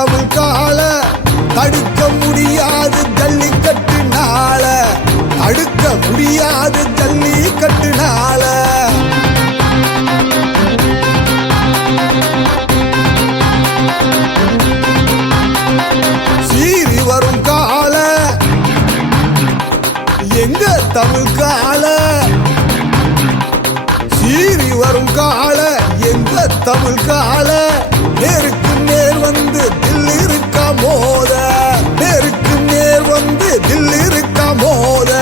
தமிழ் கால தடுக்க முடியாது ஜல்லிக்கட்டுனால, தடுக்க முடியாது ஜல்லிக்கட்டுனால. சீறி வரும் கால எங்க தமிழ் கால, சீறி வரும் கால எங்க தமிழ் கால. நேருக்கு நேர் வந்து தில் இருக்கா மோத, நேருக்கு நேர் வந்து தில் இருக்கா மோத.